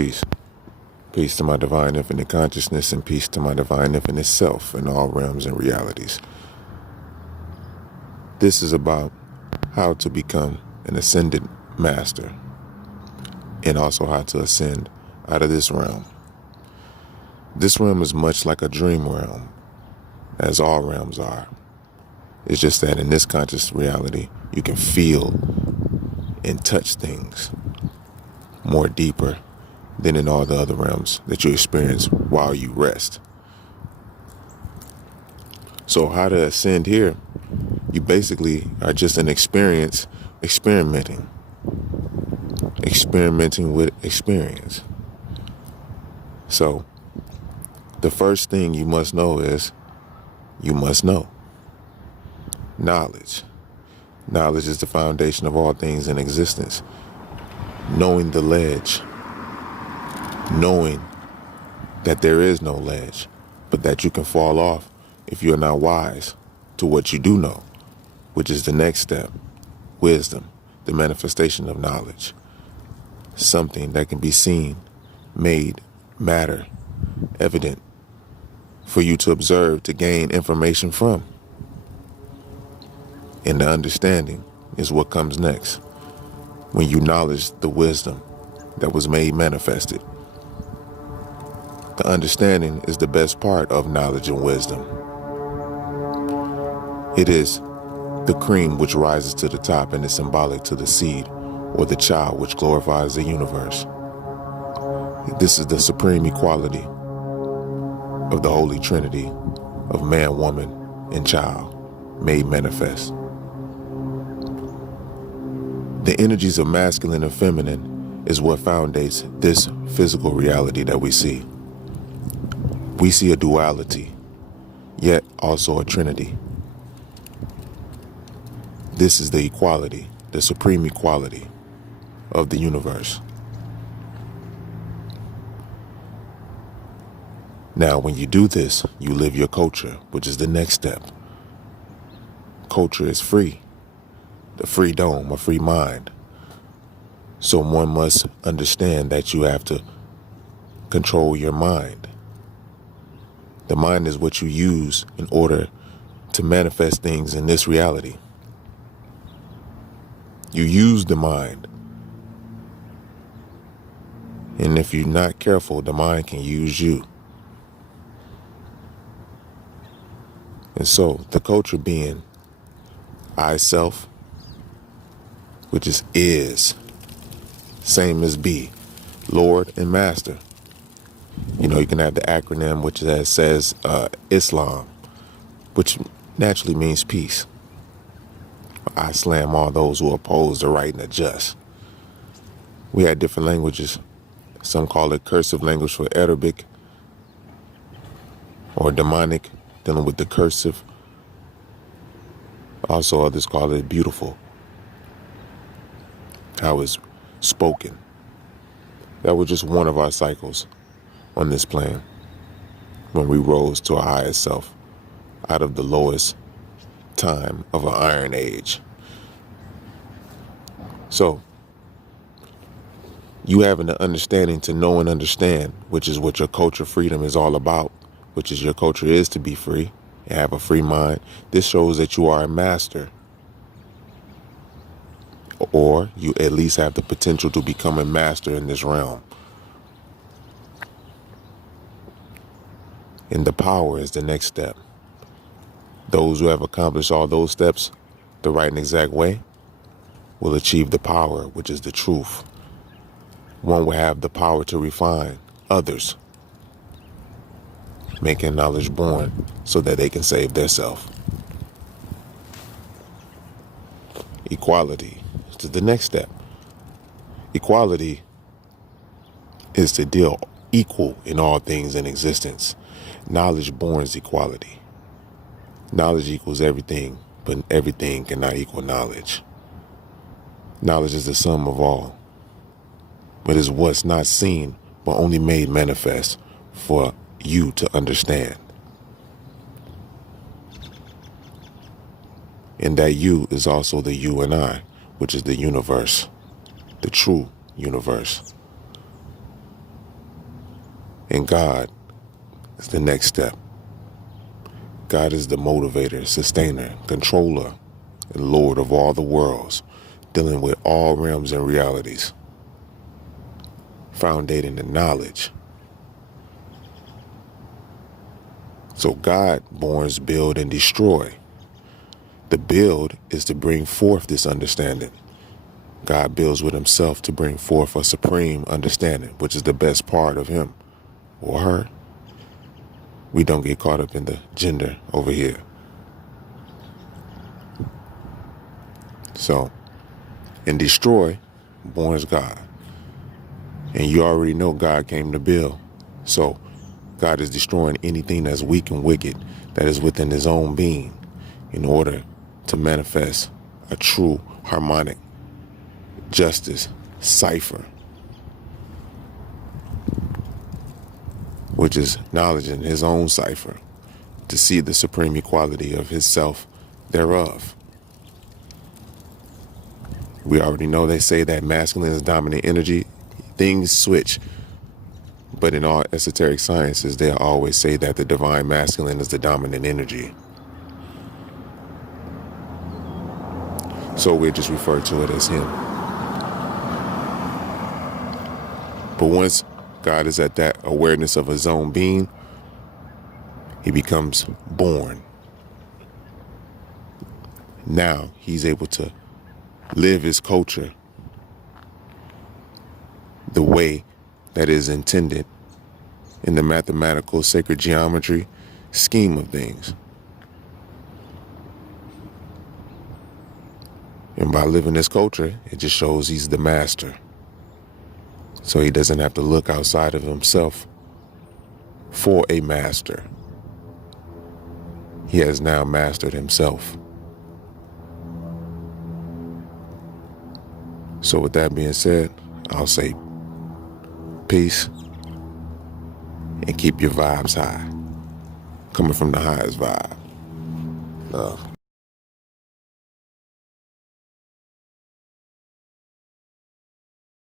Peace. Peace to my divine infinite consciousness and peace to my divine infinite self in all realms and realities. This is about how to become an ascended master and also how to ascend out of this realm. This realm is much like a dream realm, as all realms are. It's just that in this conscious reality, you can feel and touch things more deeper than in all the other realms that you experience while you rest. So how to ascend here, you basically are just an experimenting with experience. So the first thing you must know is you must know. Knowledge. Knowledge is the foundation of all things in existence. Knowing the ledge. Knowing that there is no ledge, but that you can fall off if you're not wise to what you do know, which is the next step. Wisdom, the manifestation of knowledge. Something that can be seen, made, matter, evident for you to observe, to gain information from. And the understanding is what comes next when you acknowledge the wisdom that was made manifested. The understanding is the best part of knowledge and wisdom. It is the cream which rises to the top and is symbolic to the seed or the child which glorifies the universe. This is the supreme equality of the Holy Trinity of man, woman, and child made manifest. The energies of masculine and feminine is what foundates this physical reality that we see. We see a duality, yet also a trinity. This is the equality, the supreme equality of the universe. Now, when you do this, you live your culture, which is the next step. Culture is free, the free dome, a free mind. So one must understand that you have to control your mind. The mind is what you use in order to manifest things in this reality. You use the mind. And if you're not careful, the mind can use you. And so the culture being I self, which is, same as be, Lord and Master. You know, you can have the acronym which says Islam, which naturally means peace. I slam all those who oppose the right and the just. We had different languages. Some call it cursive language for Arabic or demonic, dealing with the cursive. Also others call it beautiful, how it's spoken. That was just one of our cycles on this plane when we rose to our highest self out of the lowest time of an iron age. So you having the understanding to know and understand, which is what your culture freedom is all about, which is your culture is to be free and have a free mind. This shows that you are a master, or you at least have the potential to become a master in this realm. And the power is the next step. Those who have accomplished all those steps the right and exact way will achieve the power, which is the truth. One will have the power to refine others, making knowledge born so that they can save their self. Equality is the next step. Equality is to deal equal in all things in existence. Knowledge borns equality. Knowledge equals everything, but everything cannot equal knowledge. Knowledge is the sum of all, but is what's not seen, but only made manifest for you to understand. And that you is also the you and I, which is the universe, the true universe. And God is the next step. God is the motivator, sustainer, controller, and Lord of all the worlds, dealing with all realms and realities, foundating the knowledge. So God borns, build, and destroy. The build is to bring forth this understanding. God builds with himself to bring forth a supreme understanding, which is the best part of him or her. We don't get caught up in the gender over here. So, and destroy borns God. And you already know God came to build. So God is destroying anything that's weak and wicked that is within his own being in order to manifest a true harmonic justice cipher, which is knowledge in his own cipher, to see the supreme equality of his self thereof. We already know they say that masculine is dominant energy. Things switch. But in all esoteric sciences, they'll always say that the divine masculine is the dominant energy. So we just refer to it as him. But once God is at that awareness of his own being, he becomes born. Now he's able to live his culture the way that is intended in the mathematical sacred geometry scheme of things. And by living this culture, it just shows he's the master. So he doesn't have to look outside of himself for a master. He has now mastered himself. So with that being said, I'll say peace and keep your vibes high. Coming from the highest vibe. Love.